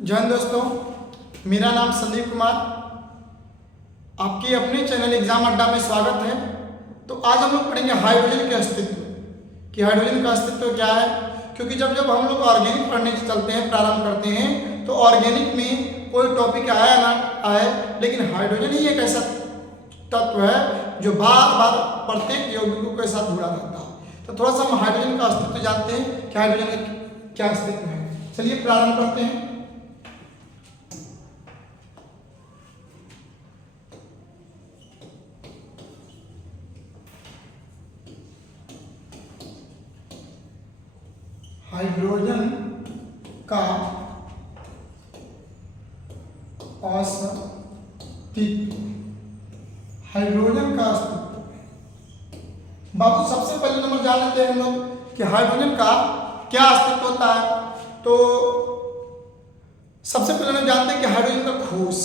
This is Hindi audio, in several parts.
जय हिंद दोस्तों, मेरा नाम संदीप कुमार। आपके अपने चैनल एग्जाम अड्डा में स्वागत है। तो आज हम लोग पढ़ेंगे हाइड्रोजन के अस्तित्व कि हाइड्रोजन का अस्तित्व क्या है। क्योंकि जब जब हम लोग ऑर्गेनिक पढ़ने चलते हैं, प्रारंभ करते हैं, तो ऑर्गेनिक में कोई टॉपिक आया ना आए, लेकिन हाइड्रोजन ही एक ऐसा तत्व है जो बार बार प्रत्येक यौगिकों के साथ जुड़ा रहता है। तो थोड़ा सा हम हाइड्रोजन का अस्तित्व जानते हैं कि हाइड्रोजन का क्या अस्तित्व है। चलिए प्रारंभ करते हैं। हाइड्रोजन का अस्तित्व, हाइड्रोजन का अस्तित्व। बाबू सबसे पहले नंबर जान लेते हैं हम लोग कि हाइड्रोजन का क्या अस्तित्व होता है। तो सबसे पहले हम जानते हैं कि हाइड्रोजन का खोज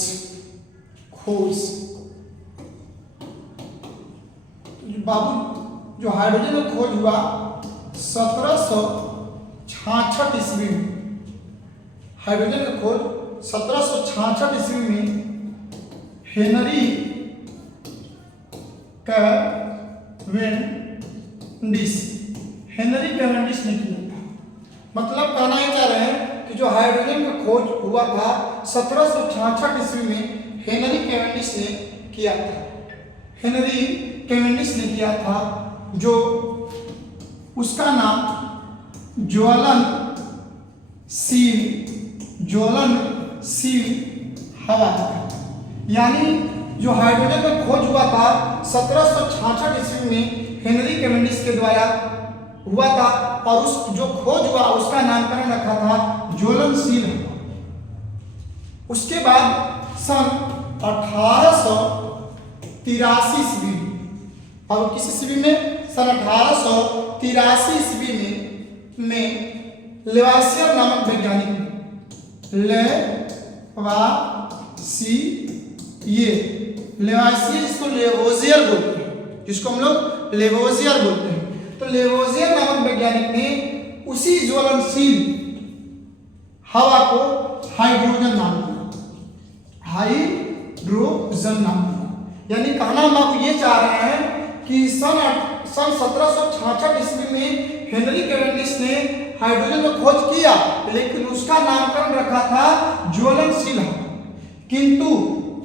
बाबू जो हाइड्रोजन का खोज हुआ 1766 ईस्वी में। हाइड्रोजन का खोज 1766 ईस्वी में हेनरी कैवेंडिश ने किया था। मतलब कहना ये चाह रहे हैं कि जो हाइड्रोजन का खोज हुआ था 1766 ईस्वी में हेनरी कैवेंडिश ने किया था। हेनरी कैवेंडिश ने किया था, जो उसका नाम ज्वलनशील हवा था। यानी जो हाइड्रोजन का खोज हुआ था 1766 ईस्वी में हेनरी कैवेंडिश के द्वारा हुआ था, और उस जो खोज हुआ उसका नामकरण रखा था ज्वलनशील हवा। उसके बाद सन 1883 ईस्वी में, और किस ईस्वी में? सन 1883 ईस्वी में लेवासियर नामक वैज्ञानिक लेवासियर जिसको लेवोजियर बोलते हैं, जिसको हम लोग लेवोजियर बोलते हैं। तो लेवोजियर नामक वैज्ञानिक ने उसी ज्वलनशील हवा को हाइड्रोजन नाम दिया। हाइड्रोजन नाम दिया। यानी कहना हम आपको ये चाह रहे हैं कि सन 1766 ईस्वी में हेनरी कैवेंडिश ने हाइड्रोजन का खोज किया, लेकिन उसका नामकरण रखा था ज्वलनशील हवा। किंतु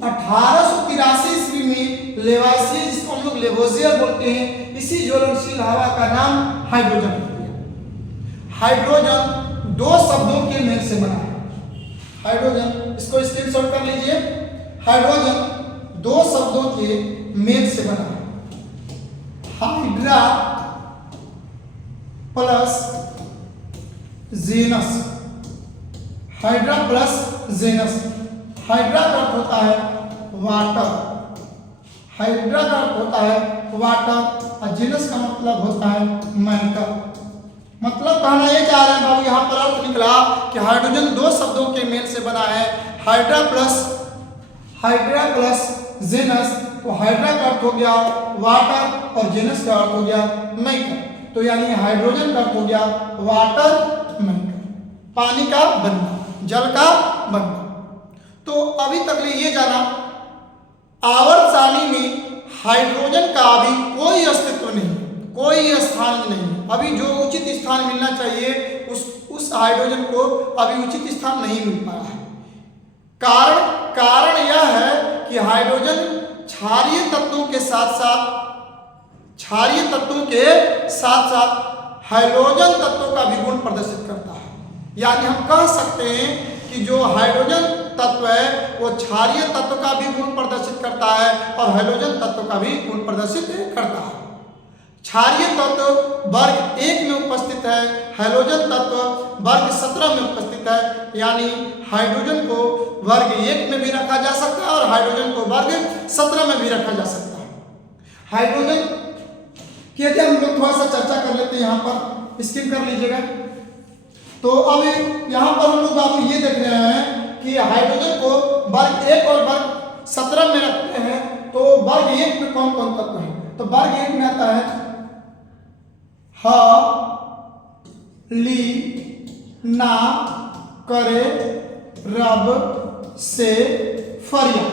1883 ईस्वी में लेवासियर, जिसको हम लोग लेवोजियर बोलते हैं, इसी ज्वलनशील हवा का नाम हाइड्रोजन रख दिया। हाइड्रोजन दो शब्दों के मेल से बना है। हाइड्रोजन, इसको स्क्रीनशॉट कर लीजिए। हाइड्रोजन दो शब्दों के मेल से बना है। Hydra plus genus. Hydra plus genus. Hydra का अर्थ होता है वाटर। हाइड्रा का अर्थ होता है वाटर, और जेनस का मतलब होता है मैटर। मतलब कहना ये चाह रहे हैं बाबू, यहाँ पर अर्थ निकला कि हाइड्रोजन दो शब्दों के मेल से बना है। Hydra plus genus. तो हाइड्रा का अर्थ हो गया वाटर और जेनस का अर्थ हो गया मैटर। तो यानी हाइड्रोजन का अर्थ हो गया वाटर मैटर, पानी का बनना, जल का बनना। तो अभी तक ये जाना, आवर्त सारणी में हाइड्रोजन का अभी कोई अस्तित्व नहीं, कोई स्थान नहीं। अभी जो उचित स्थान मिलना चाहिए उस हाइड्रोजन को अभी उचित स्थान नहीं मिल पाया है। कारण यह है कि हाइड्रोजन क्षारीय तत्वों के साथ साथ हाइड्रोजन तत्वों का भी गुण प्रदर्शित करता है। यानी हम कह सकते हैं कि जो हाइड्रोजन तत्व है वो क्षारीय तत्व का भी गुण प्रदर्शित करता है और हाइड्रोजन तत्व का भी गुण प्रदर्शित करता है। क्षारीय तत्व वर्ग 1 में उपस्थित है, हाइड्रोजन तत्व वर्ग 17 में उपस्थित है। यानी हाइड्रोजन को वर्ग 1 में भी रखा जा सकता है और हाइड्रोजन को वर्ग 17 में भी रखा जा सकता है। हाइड्रोजन की यदि हम लोग थोड़ा सा चर्चा कर लेते हैं, यहाँ पर स्किप कर लीजिएगा। तो अब यहाँ पर हम लोग बाबू ये देख रहे हैं कि हाइड्रोजन को वर्ग 1 और वर्ग 17 में रखते हैं। तो वर्ग 1 में कौन कौन तत्व है? तो वर्ग 1 में आता है ली ना करे रब से फरिया।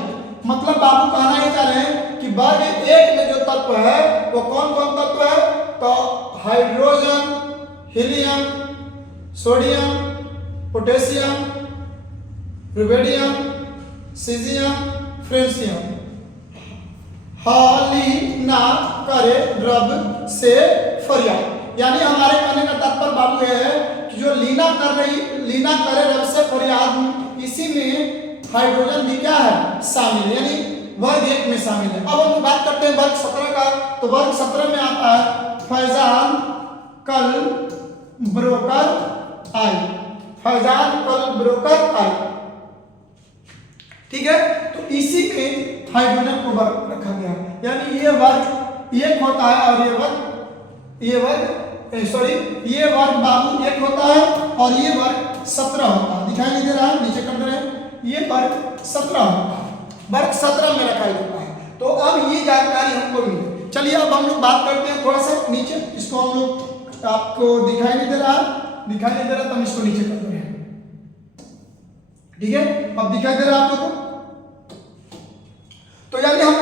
मतलब बाबू कहना ही चाह रहे हैं कि वर्ग एक में जो तत्व है वो कौन कौन तत्व है, तो hydrogen, helium, sodium, potassium, rubidium, caesium, francium. हाली ना करे रब से फरिया, यानी हमारे कहने का तात्पर्य बाबू यह है कि जो लीना करे रब से फरियाद, इसी में हाइड्रोजन भी क्या है, शामिल है, यानी वर्ग एक में शामिल है। अब हम बात करते हैं वर्ग 17 का। तो वर्ग 17 में आता है फैजान कल ब्रोकर आई, फैजान कल ब्रोकर आई, ठीक है। तो इसी में हाइड्रोजन को वर्ग रखा गया, यानी ये वर्ग एक होता है और ये वर्ग बाबू एक होता है और ये वर्ग 17 होता है। दिखाई नहीं दे रहा है, नीचे कर दे रहे हैं, ये वर्ग 17 होता है, वर्ग 17 में रखा जाता है। तो अब ये जानकारी हमको मिली। चलिए अब हम लोग बात करते हैं थोड़ा सा नीचे, इसको हम लोग, आपको दिखाई नहीं दे रहा तो हम इसको नीचे कर दे रहे हैं, ठीक है। अब दिखाई दे रहा है आप लोगों को। तो यानी हम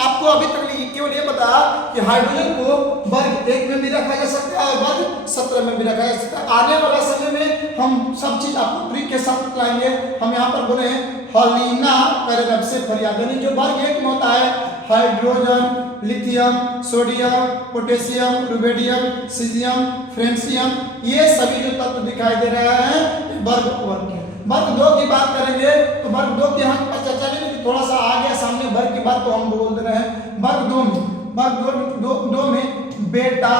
आपको अभी तक केवल ये बताया कि हाइड्रोजन को वर्ग एक में भी रखा जा सकता है और वर्ग 17 में भी रखा जा सकता है। आने वाला समय में हम सब चीज आपको ट्रिक के साथ बताएंगे। हम यहाँ पर बोले हैं हलीना करे रब से फरियाद, यानी जो वर्ग एक में होता है hydrogen, lithium, sodium, potassium, rubidium, caesium, francium, ये सभी जो तत्व दिखाई दे रहे हैं वर्ग है। वर्ग 2 की बात करेंगे तो वर्ग 2 की हम चर्चा नहीं, थोड़ा सा आगे सामने वर्ग की बात तो हम बोल दे रहे हैं। वर्ग 2 में बेटा,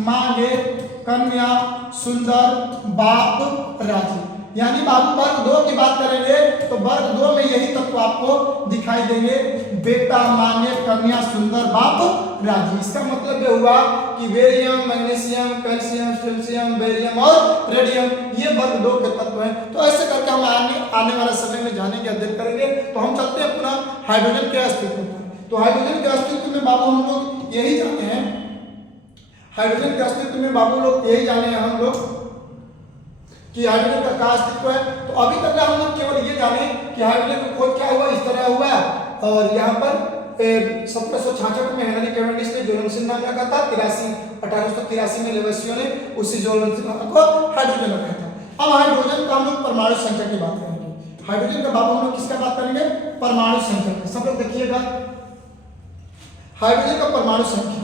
मांगे, कन्या, सुंदर, बाप, राजी, यानी बाबू वर्ग 2 की बात करेंगे तो वर्ग 2 में यही तत्व आपको दिखाई देंगे, बेटा, मांगे, कन्या, सुंदर, बाप, राजी। इसका मतलब यह हुआ कि barium, magnesium, calcium, calcium, barium और रेडियम ये वर्ग 2 के तत्व हैं। तो ऐसे करके हम आने वाले समय में जानेंगे, अध्ययन करेंगे। तो हम चलते हैं अपना हाइड्रोजन के अस्तित्व पर। तो हाइड्रोजन के अस्तित्व में बाबू हम लोग यही जाने हैं, हाइड्रोजन के अस्तित्व में बाबू लोग यही जाने हैं हम लोग कि हाइड्रोजन का क्या अस्तित्व है। तो अभी तक हम लोग केवल ये जाने कि हाइड्रोजन का खोज क्या हुआ, इस तरह हुआ। और यहाँ पर 1766 में हेनरी कैवेंडिश ने जोनासन नाम रखा था, 1883 में लेवेसियो ने उसी जोनासन को हाइड्रोजन रखा था। अब हाइड्रोजन का हम लोग परमाणु संख्या की बात करेंगे। हाइड्रोजन का बाबू हम लोग किसका बात करेंगे, परमाणु संख्या का। सब लोग देखिएगा, हाइड्रोजन का परमाणु संख्या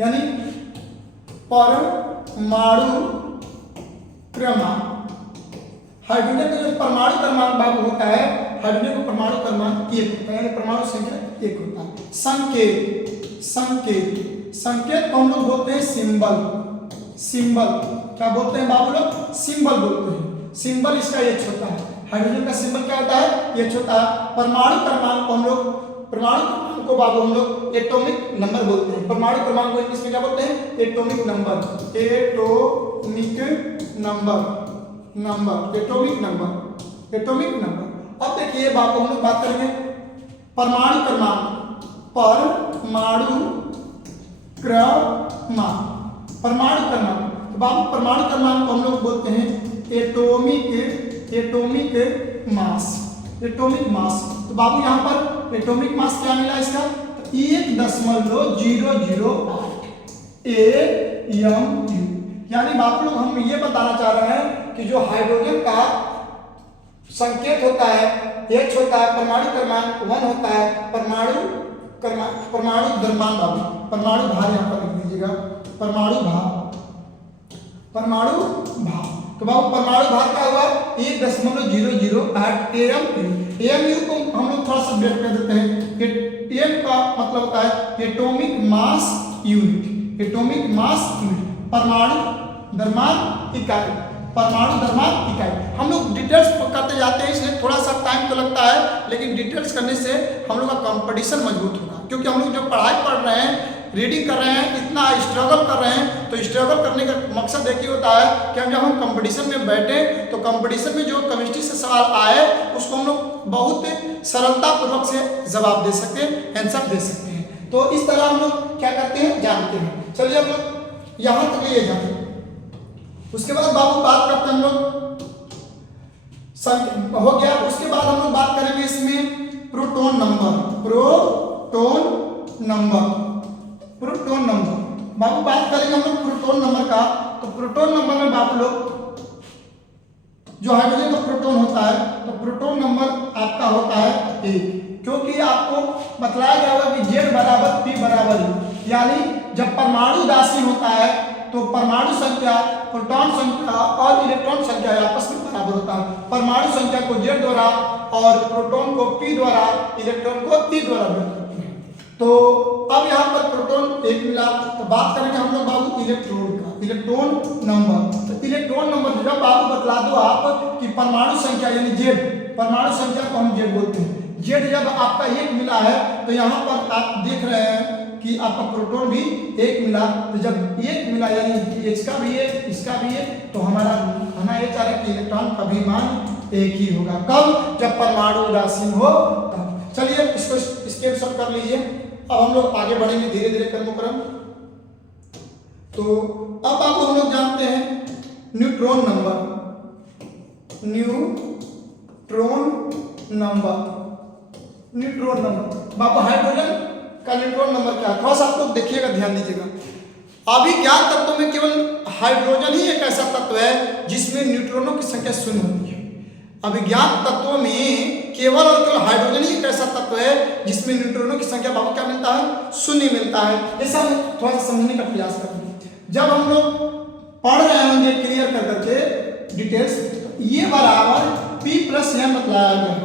यानी परमाणु क्रमांक। हाइड्रोजन का जो परमाणु क्रमांक बाबू होता है, हाइड्रोजन का परमाणु क्रमांक 1 होता है, यानी परमाणु संख्या 1 होता है। संकेत को हम लोग बोलते हैं सिंबल। क्या बोलते हैं बाबू लोग, सिंबल बोलते हैं। सिंबल इसका H होता है। हाइड्रोजन का सिंबल क्या होता है, H होता है। परमाणु क्रमांक को बाबू हम लोग एटॉमिक नंबर बोलते हैं। परमाणु क्रमांक को इंग्लिश में क्या बोलते हैं, एटॉमिक नंबर। Atomic number. अब देखिए बाबू हम लोग बात करेंगे परमाणु क्रमांक, तो बाबू परमाणु क्रमांक को हम लोग बोलते हैं एटॉमिक मास। तो बाबू यहाँ पर एटॉमिक मास क्या मिला इसका, 1.008 AMU। यानी बाबू लोग हम ये बताना चाह रहे हैं कि जो हाइड्रोजन का संकेत होता है H होता है, परमाणु क्रमांक 1 होता है, परमाणु द्रव्यमान बाबू, परमाणु भार यहाँ पर लिख दीजिएगा, परमाणु भार। तो बाबू परमाणु भार क्या हुआ, 1.008 AMU को हम लोग थोड़ा सा ब्रेक कर देते हैं। एम का मतलब होता है एटॉमिक मास यूनिट, परमाणु द्रव्यमान इकाई। हम लोग डिटेल्स करते जाते हैं, इसलिए थोड़ा सा टाइम तो लगता है, लेकिन डिटेल्स करने से हम लोग का कंपटीशन मजबूत होगा। क्योंकि हम लोग जो पढ़ाई पढ़ रहे हैं, रीडिंग कर रहे हैं, इतना स्ट्रगल कर रहे हैं, तो स्ट्रगल करने का मकसद एक ही होता है कि जब हम कंपटीशन में बैठे तो कंपटीशन में जो केमिस्ट्री से सवाल आए उसको हम लोग बहुत सरलतापूर्वक से जवाब दे सकते हैं, आंसर दे सकते हैं। तो इस तरह हम लोग क्या करते हैं, जानते हैं। चलिए हम लोग यहाँ तक ले जाते हैं। उसके बाद बाबू बात करते हैं हम लोग संख्या हो गया। उसके बाद हम लोग बात करेंगे इसमें प्रोटॉन नंबर। प्रोटॉन नंबर बाबू बात करेंगे हम लोग प्रोटॉन नंबर का। तो प्रोटॉन नंबर में बाबू लोग जो हाइड्रोजन का प्रोटॉन होता है तो प्रोटॉन नंबर आपका होता है 1, क्योंकि आपको बतलाया गया होगा कि Z बराबर P बराबर U, यानी जब परमाणु उदासीन होता है तो परमाणु संख्या, प्रोटॉन संख्या और इलेक्ट्रॉन संख्या आपस में बराबर होता है। परमाणु संख्या को Z द्वारा और प्रोटॉन को P द्वारा, इलेक्ट्रॉन को P द्वारा व्यक्त करते हैं। तो अब यहाँ पर प्रोटॉन 1 मिला। तो बात करेंगे हम लोग बाबू इलेक्ट्रॉन का, इलेक्ट्रॉन नंबर। तो इलेक्ट्रॉन नंबर जब बाबू बतला दो आप कि परमाणु संख्या यानी Z, परमाणु संख्या को हम Z बोलते हैं। Z जब आपका 1 मिला है तो यहाँ पर आप देख रहे हैं कि आपका प्रोटॉन भी 1 मिला। तो जब 1 मिला यानी इसका भी 1, इसका भी 1, तो हमारा कहना ये चाह रहे हैं कि इलेक्ट्रॉन का भी मान 1 ही होगा। कब? जब परमाणु उदासीन हो तब। चलिए इसको स्क्रीनशॉट कर लीजिए। अब हम लोग आगे बढ़ेंगे धीरे धीरे क्रमक्रम। तो अब आपको हम लोग जानते हैं न्यूट्रॉन नंबर। न्यूट्रॉन नंबर बाबू हाइड्रोजन का न्यूट्रॉन नंबर क्या है? थोड़ा सा आप लोग देखिएगा, ध्यान दीजिएगा। अभिज्ञात तत्वों में केवल हाइड्रोजन ही एक ऐसा तत्व है जिसमें न्यूट्रॉनों की संख्या 0 होती है। अभिज्ञात तत्वों में केवल और केवल हाइड्रोजन ही एक ऐसा तत्व है जिसमें न्यूट्रॉनों की संख्या बाबू क्या मिलता है? 0 मिलता है। ऐसा हम थोड़ा सा समझने का प्रयास करेंगे। जब हम लोग पढ़ रहे होंगे क्लियर कर करके डिटेल्स, ये बराबर P प्लस M बतलाया गया है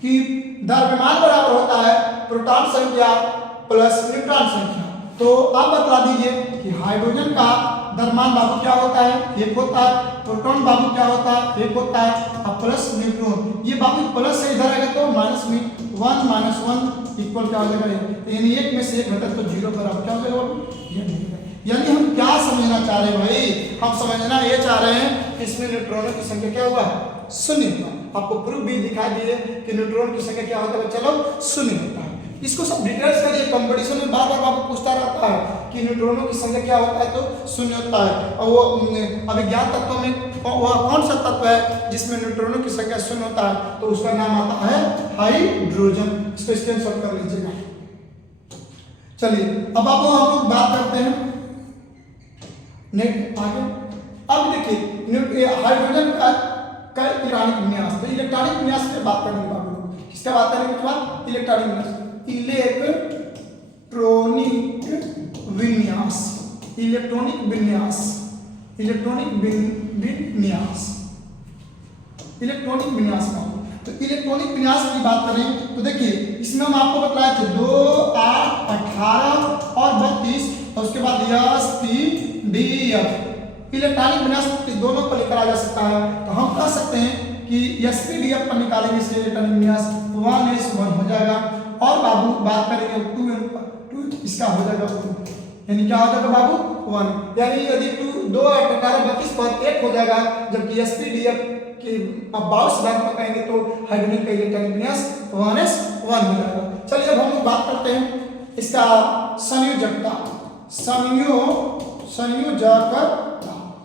कि द्रव्यमान बराबर होता है प्रोटॉन संख्या प्लस न्यूट्रॉन संख्या। तो आप बतला दीजिए कि हाइड्रोजन का द्रव्यमान बाबू क्या होता है? 1 होता है। प्रोटॉन बाबू क्या होता है? 1 होता है। अब प्लस न्यूट्रॉन, ये बाबू प्लस से इधर आएगा तो माइनस में 1 माइनस 1 इक्वल क्या हो जाएगा? यानी 1 में से 1 घटक तो 0 बराबर क्या हो जाएगा? यानी हम क्या समझना चाह रहे हैं भाई? हम समझना ये चाह रहे हैं कि इसमें न्यूट्रॉनों की संख्या क्या होगा? 0 होगा। आपको प्रूफ भी दिखाई दिए कि न्यूट्रॉन की संख्या क्या होता है? चलो 0 होता है। इसको सब डिटेल्स करिए। कंपटीशन में बार बार आपको पूछता रहता है कि न्यूट्रॉनों की संख्या क्या होता है, तो 0 होता है। और वो अभिज्ञात तत्वों में वह कौन सा तत्व है जिसमें न्यूट्रॉनों की संख्या 0 होता है? तो उसका नाम आता है हाइड्रोजन। इसको स्क्रीनशॉट कर लीजिएगा। चलिए अब आपको हम लोग बात करते हैं नेक्स्ट आगे। अब देखिए हाइड्रोजन का इलेक्ट्रॉनिक विन्यास। तो इलेक्ट्रॉनिक विन्यास की बात करेंगे बाबू लोग। किसका बात करेंगे? इलेक्ट्रॉनिक विन्यास। इलेक्ट्रॉनिक विन्यास का। तो इलेक्ट्रॉनिक विन्यास की बात करें तो देखिए इसमें हम आपको बताए थे 2, 8, 18 और 32 और उसके बाद S, P, D, F। Electronic विन्यास दोनों पर लेकर आ जा सकता है। तो हम कह सकते हैं कि SPDF पर निकालेंगे इसलिए इलेक्ट्रॉनिक विन्यास 1s1 हो जाएगा। और बाबू बात करेंगे 2 इसका हो जाएगा 2, यानी क्या हो जाएगा बाबू? 1। यानी यदि 2, 8, 18, 32 पर 1 हो जाएगा, जबकि SPDF की अब 22 रैंक पर कहेंगे तो हाइड्रोजन का इलेक्ट्रॉनिक विन्यास 1s1 हो जाएगा। चलिए अब हम लोग बात करते हैं इसका संयोजकता। संयोजकता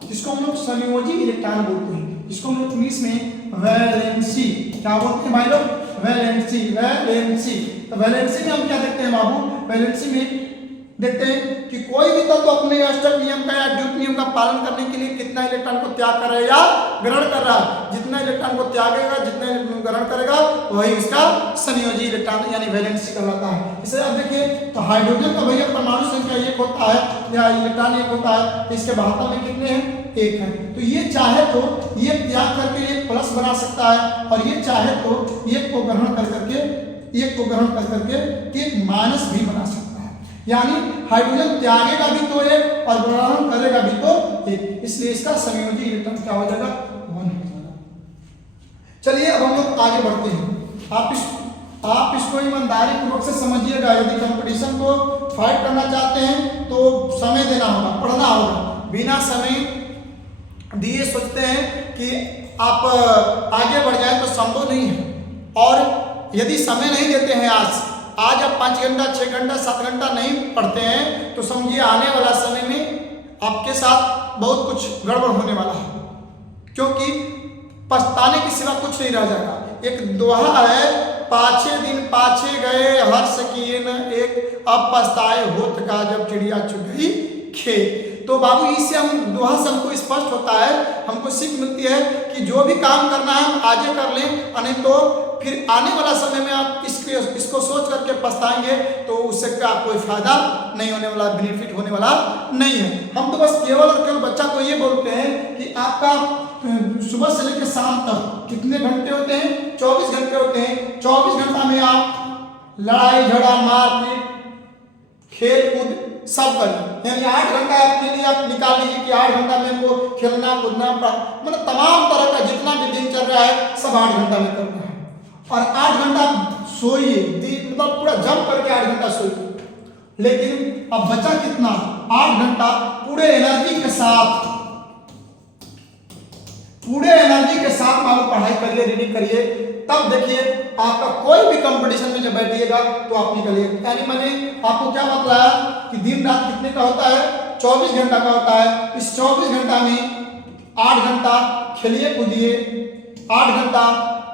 जिसको हम लोग संयोजी इलेक्ट्रॉन बोलते हैं, जिसको हम लोग इंग्लिश में वैलेंसी क्या बोलते हैं भाई लोग? वैलेंसी। तो वैलेंसी में हम क्या देखते हैं बाबू? वैलेंसी में देखते हैं कि कोई भी तत्व अपने अष्टक नियम का या द्युत नियम का पालन करने के लिए कितना इलेक्ट्रॉन को त्याग कर रहा है या ग्रहण कर रहा है। जितना इलेक्ट्रॉन को त्यागेगा, जितना इलेक्ट्रॉन ग्रहण करेगा, वही उसका संयोजी इलेक्ट्रॉन यानी वैलेंसी कहलाता है। इसे अब देखिए तो हाइड्रोजन का भैया परमाणु संख्या 1 होता है या इलेक्ट्रॉन 1 होता है, तो इसके भागफल में कितने हैं? 1 है। तो ये चाहे तो ये त्याग करके एक प्लस बना सकता है और ये चाहे तो 1 को ग्रहण कर करके एक माइनस भी बना सकता है। यानी हाइड्रोजन त्यागेगा भी तो 1 और ग्रहण करेगा भी तो 1, इसलिए इसका संयोजी इलेक्ट्रॉन क्या हो जाएगा? 1 हो जाएगा। चलिए अब हम लोग आगे बढ़ते हैं। आप इसको ईमानदारी पूर्वक से समझिएगा। यदि कंपटीशन को फाइट करना चाहते हैं तो समय देना होगा, पढ़ना होगा। बिना समय दिए सोचते हैं कि आप आगे बढ़ जाए तो संभव नहीं है। और यदि समय नहीं देते हैं आज आप 5 घंटा, 6 घंटा, 7 घंटा नहीं पढ़ते हैं तो समझिए आने वाला समय में आपके साथ बहुत कुछ गड़बड़ होने वाला है। क्योंकि पछताने के सिवा कुछ नहीं रह जाएगा। एक दोहा है, पाछे दिन पाछे गए हर्ष किए न एक, अब पछताए होत का जब चिड़िया चुग गई खेत। तो बाबू इससे हम दोहा से हमको स्पष्ट होता है, हमको सीख मिलती है कि जो भी काम करना है हम आगे कर लें, नहीं तो फिर आने वाला समय में आप इसको सोच करके पछताएंगे तो उससे क्या कोई फायदा नहीं होने वाला, बेनिफिट होने वाला नहीं है। हम तो बस केवल और केवल बच्चा को ये बोलते हैं कि आपका सुबह से लेकर शाम तक कितने घंटे होते हैं, 24 घंटे होते हैं। 24 घंटा में आप लड़ाई झगड़ा मारपीट खेल कूद सब करें, यानी 8 घंटा अपने लिए आप निकाल लीजिए कि 8 घंटा में वो खेलना कूदना मतलब तमाम तरह का जितना भी दिन चल रहा है सब 8 घंटा में करना है। और 8 घंटा सोइए, मतलब पूरा जम करके 8 घंटा सोइए। लेकिन अब बचा कितना, 8 घंटा पूरे एनर्जी के साथ आप पढ़ाई करिए, रीडिंग करिए। तब देखिए आपका कोई भी कंपटीशन में जब बैठिएगा तो आप निकलिए। यानी मैंने आपको क्या बताया कि दिन रात कितने का होता है, 24 घंटा का होता है। इस 24 घंटा में 8 घंटा खेलिए कूदिए, 8 घंटा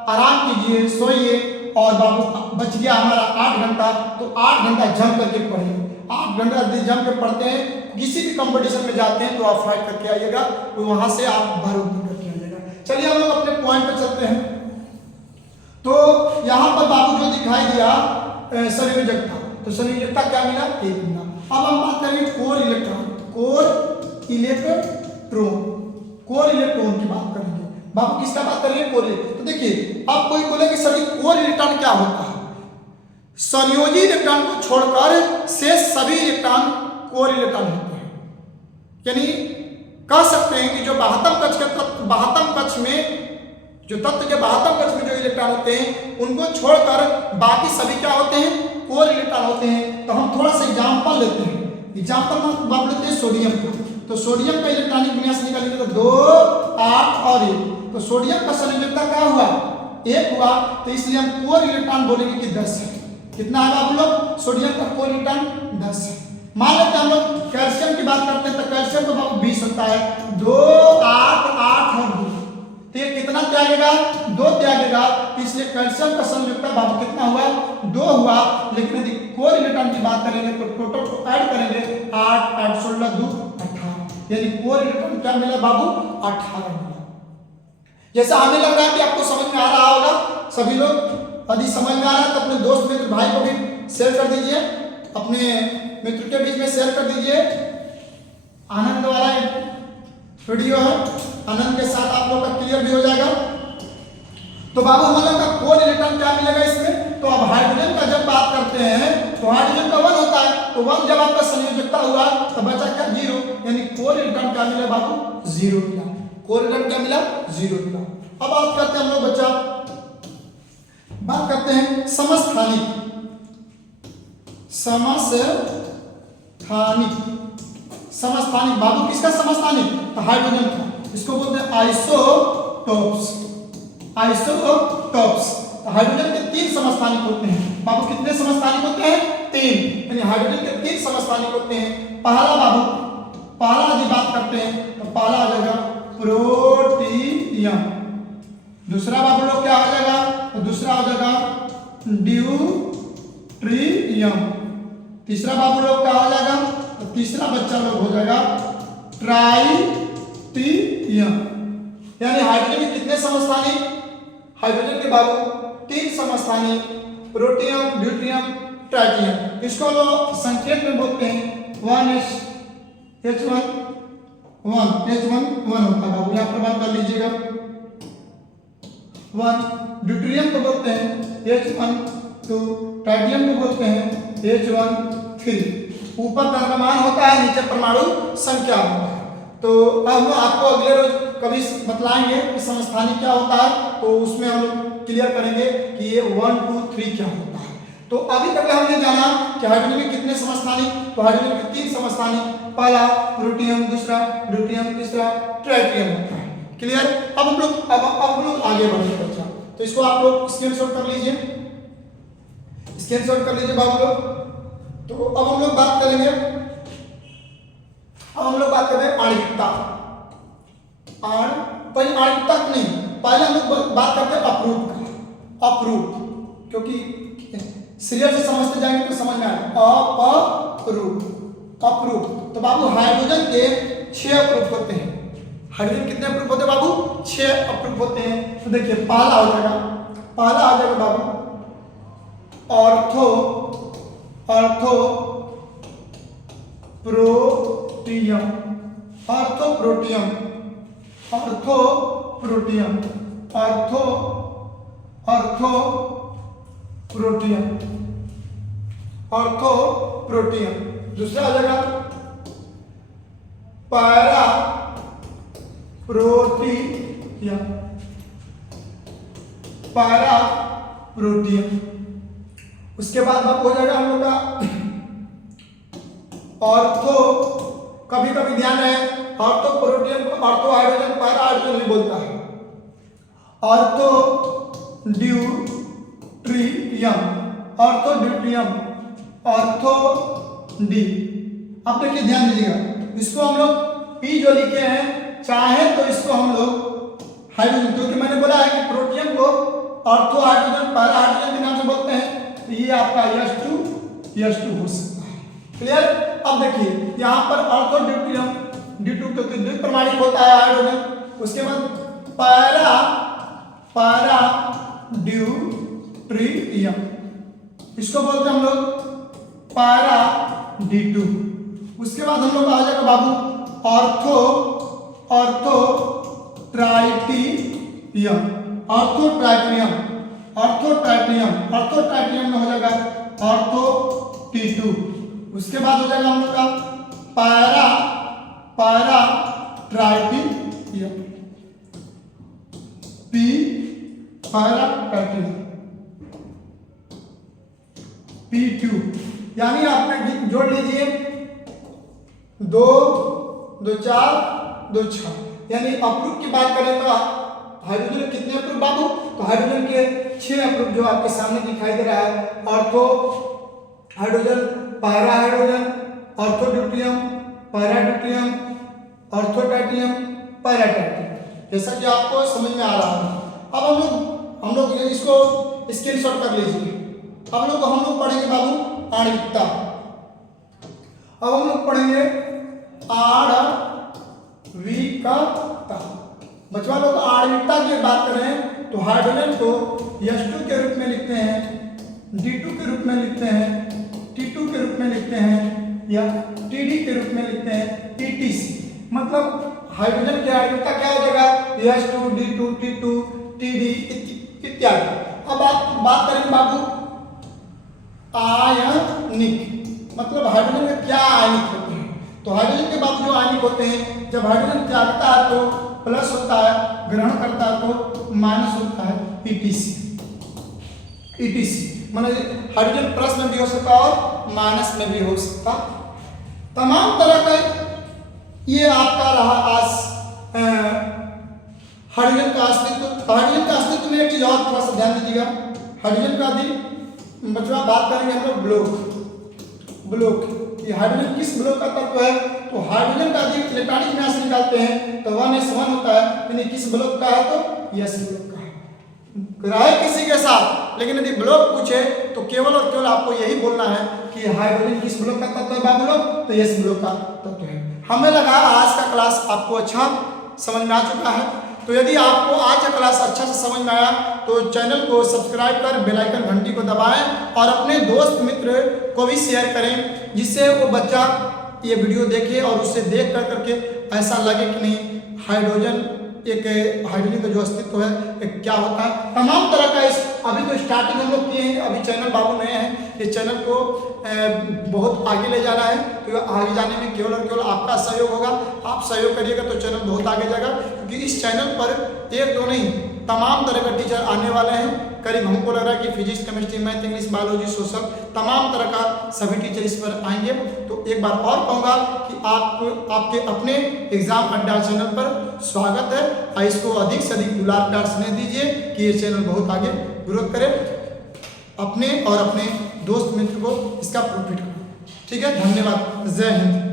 आराम कीजिए, सोइए, और बाबू बच गया हमारा 8 घंटा। तो 8 घंटा जम करके पढ़िए। 8 घंटा जम के पढ़ते हैं, किसी भी कंपटीशन में जाते हैं तो आप फाइट करके आइएगा, तो वहां से आप भरोसा करके आइएगा। चलिए हम लोग अपने पॉइंट पर चलते हैं। तो यहाँ पर बाबू जो दिखाई दिया संयोजकता, तो संयोजकता क्या मिला, एक मिला। अब हम बात करेंगे कोर इलेक्ट्रॉन, कोर इलेक्ट्रॉन की बात करेंगे। बाबू किसका बात करेंगे, कोर इलेक्ट्रॉन। तो देखिए अब कोई बोले कि सभी कोर इलेक्ट्रॉन क्या होता है, संयोजी इलेक्ट्रॉन को छोड़कर शेष सभी इलेक्ट्रॉन कोर इलेक्ट्रॉन होते हैं। यानी कह सकते हैं कि जो बाह्यतम कक्ष के बाह्यतम कक्ष में जो तत्व के बाह्यतम कक्ष में जो इलेक्ट्रॉन होते हैं उनको छोड़कर बाकी सभी क्या होते हैं, कोर इलेक्ट्रॉन होते हैं। तो हम थोड़ा सा एग्जाम्पल लेते हैं। एग्जाम्पल हम बात लेते हैं सोडियम का। तो सोडियम का इलेक्ट्रॉनिक विन्यास निकालेंगे तो 2, 8 और 1। तो सोडियम का संयोजकता क्या हुआ, 1 हुआ। तो इसलिए हम कोर इलेक्ट्रॉन बोलेंगे कि 10 है। कितना है आप लोग, सोडियम का कोर इलेक्ट्रॉन 10 है। मान लेते हैं हम लोग कैल्शियम की बात करते हैं, तो कैल्शियम तो बाबू 20 होता है। 2, 8, 8 और 2, तो ये कितना त्यागेगा, 2 त्यागेगा। इसलिए कैल्शियम का संयोजकता बाबू कितना हुआ, 2 हुआ। लेकिन यदि कोर इलेक्ट्रॉन की बात करेंगे तो टोटल को ऐड करेंगे, 8, 8, 16, 2, 18, यानी कोर इलेक्ट्रॉन क्या मिला बाबू, 18 मिला। जैसा हमें लग रहा है कि आपको समझ में आ रहा होगा सभी लोग। यदि समझ में आ रहा है तो अपने दोस्त मित्र भाई को भी शेयर कर दीजिए, अपने मित्र के बीच में शेयर कर दीजिए। आनंद वाला वीडियो है, आनंद के साथ आप लोग का क्लियर भी हो जाएगा। तो बाबू हम लोग का कोर इलेक्ट्रॉन क्या मिलेगा इसमें, तो अब हाइड्रोजन का जब बात करते हैं तो हाइड्रोजन का 1 होता है। तो 1 जब आपका संयोजकता हुआ तो बचा क्या, 0, यानी कोर इलेक्ट्रॉन क्या मिला बाबू, 0 मिला। कोर इलेक्ट्रॉन क्या मिला, 0 मिला। अब बात करते हैं हम लोग बच्चा, बात करते हैं समस्थानिक। समस्थानिक बाबू किसका समस्थानिक, तो हाइड्रोजन का। इसको बोलते हैं आइसोटोप्स। हाइड्रोजन के 3 समस्थानिक होते हैं बाबू। कितने समस्थानिक होते हैं, 3, यानी हाइड्रोजन के 3 समस्थानिक होते हैं। पहला बाबू, पहला यदि बात करते हैं तो पहला आ जाएगा प्रोटियम। दूसरा बाबू लोग क्या हो जाएगा, तो दूसरा हो जाएगा ड्यूट्रियम। तीसरा बाबू लोग क्या हो जाएगा, तो तीसरा बच्चा लोग हो जाएगा ट्राइटियम। यानी हाइड्रोजन के कितने समस्थानिक, हाइड्रोजन के बाबू 3 समस्थानिक, प्रोटियम, ड्यूट्रियम, ट्राइटियम। इसको लोग संकेत में बोलते हैं 1H1 1 होता है बाबू, यहाँ पर बात कर लीजिएगा 1। ड्यूट्रियम को बोलते हैं H12, ट्राइटियम को बोलते हैं H13। ऊपर द्रव्यमान होता है, नीचे परमाणु संख्या होता है। तो अब आपको अगले रोज कभी बतलाएंगे कि समस्थानिक क्या होता है, तो उसमें हम लोग क्लियर करेंगे कि ये 1, 2, 3 क्या होता है। तो अभी तक हमने जाना कि हाइड्रोजन के कितने समस्थानिक, तो हाइड्रोजन के 3 समस्थानिक, पहला प्रोटियम, दूसरा ड्यूट्रियम, तीसरा ट्राइटियम होता है। क्लियर। अब हम लोग आगे बढ़ेंगे बच्चा। तो इसको आप लोग स्क्रीनशॉट कर लीजिए, स्क्रीनशॉट कर लीजिए बाबू लोग। तो अब हम लोग बात करेंगे, आणविकता। आणविकता नहीं, पहले हम लोग बात करते हैं अप्रूव का। अप्रूव, क्योंकि सीरियल से समझते जाएंगे तो समझ में आएगा। Approve, approve. तो बाबू हाइड्रोजन के 6 अप्रूव होते हैं। हाइड्रोजन कितने अप्रूव होते हैं बाबू? 6 अप्रूव होते हैं। तो देखिए पहला हो जाएगा, पहला आ जाएगा बाबू ortho, ortho protium, ortho protium, ortho protium, ortho, ortho protium, ortho protium. दूसरा आ जाएगा पैरा प्रोटियम, पैरा प्रोटियम। उसके बाद हो जाएगा हम लोग का ऑर्थो, कभी कभी ध्यान है ऑर्थो प्रोटियम को ऑर्थो हाइड्रोजन पैरा हाइड्रोजन नहीं बोलता है। Ortho deuterium, ortho deuterium, ortho D. अब देखिए ध्यान दीजिएगा, इसको हम लोग पी जो लिखे हैं, चाहे तो इसको हम लोग हाइड्रोजन, क्योंकि मैंने बोला है कि प्रोटियम को ऑर्थो हाइड्रोजन पैरा हाइड्रोजन के नाम से बोलते हैं, तो ये आपका H2 हो सकता है। क्लियर? अब देखिए यहाँ पर ऑर्थो ड्यूट्रियम, D2 क्योंकि द्विप्रमाणिक होता है हाइड्रोजन। उसके बाद पैरा, पैरा ड्यूट्रियम, इसको बोलते हैं हम लोग पैरा D2। उसके बाद हम लोग आ जाएगा बाबू ortho, ortho tritium, ortho tritium, ortho tritium, ortho tritium में हो जाएगा ऑर्थो T2। उसके बाद हो जाएगा हम लोग का para, para tritium, P, para tritium, P2। यानी आपने जोड़ लीजिए 2, 2, 4, 2, 6। यानी अप्रूव की बात करें तो हाइड्रोजन कितने अप्रूव बाबू? तो हाइड्रोजन के 6 अप्रूव जो आपके सामने दिखाई दे रहा है। Ortho hydrogen, para hydrogen, ortho deuterium, para deuterium, ortho tritium, para tritium, जैसा कि आपको समझ में आ रहा है। अब हम लोग इसको स्क्रीनशॉट कर लीजिए। अब हम लोग पढ़ेंगे बाबू आणविकता। अब हम लोग पढ़ेंगे आणविकता। बच्चों लोग आणविकता की बात करें तो हाइड्रोजन को H2 के रूप में लिखते हैं, D2 के रूप में लिखते हैं, T2 के रूप में लिखते हैं, या TD के रूप में लिखते हैं, TTC। मतलब हाइड्रोजन की आणविकता क्या हो जाएगा? H2, D2, T2, TD इत्यादि। अब बात करेंगे बाबू आयनिक, मतलब हाइड्रोजन में क्या आयनिक होते हैं। तो हाइड्रोजन के बाबू जो आयनिक होते हैं, जब हाइड्रोजन त्यागता है तो प्लस होता है, ग्रहण करता है तो माइनस होता है, ETC। मतलब हाइड्रोजन प्लस में भी हो सकता है और माइनस में भी हो सकता। तमाम तरह का ये आपका रहा आज हाइड्रोजन का अस्तित्व। हाइड्रोजन का अस्तित्व में एक चीज और थोड़ा सा ध्यान दीजिएगा। हाइड्रोजन का बच्चों बात करेंगे हम लोग ब्लॉक, ये हाइड्रोजन किस ब्लॉक का तत्व है? तो हाइड्रोजन का अधिक इलेक्ट्रॉनिक मास निकालते हैं तो 1s1 होता है, यानी किस ब्लॉक का है? तो S ब्लॉक का है। रहे किसी के साथ, लेकिन यदि ब्लॉक पूछे तो केवल और केवल आपको यही बोलना है कि हाइड्रोजन किस ब्लॉक का तत्व है बाबू लोग? तो S ब्लॉक का तत्व है। हमें लगा आज का क्लास आपको अच्छा समझ में आ चुका है। तो यदि आपको आज का क्लास अच्छा से समझ में आया तो चैनल को सब्सक्राइब कर बेल आइकन घंटी को दबाएं और अपने दोस्त मित्र को भी शेयर करें, जिससे वो बच्चा ये वीडियो देखे और उससे देख कर करके ऐसा लगे कि नहीं हाइड्रोजन का जो अस्तित्व है क्या होता है। तमाम तरह का अभी तो स्टार्टिंग हम लोग किए हैं, अभी चैनल बाबू नए हैं, इस चैनल को बहुत आगे ले जाना है। तो आगे जाने में केवल और केवल आपका सहयोग होगा। आप सहयोग करिएगा तो चैनल बहुत आगे जाएगा, क्योंकि इस चैनल पर 1-2 नहीं तमाम तरह का टीचर आने वाले हैं। करीब हमको लग रहा है कि physics, chemistry, math, English, biology, social तमाम तरह का सभी टीचर इस पर आएंगे। तो एक बार और कहूँगा कि आपके अपने एग्जाम अड्डा चैनल पर स्वागत है। इसको अधिक से अधिक दुलार प्यार स्नेह दीजिए कि ये चैनल बहुत आगे ग्रोथ करे, अपने और अपने दोस्त मित्र को इसका प्रॉफिट करो। ठीक है, धन्यवाद, जय हिंद।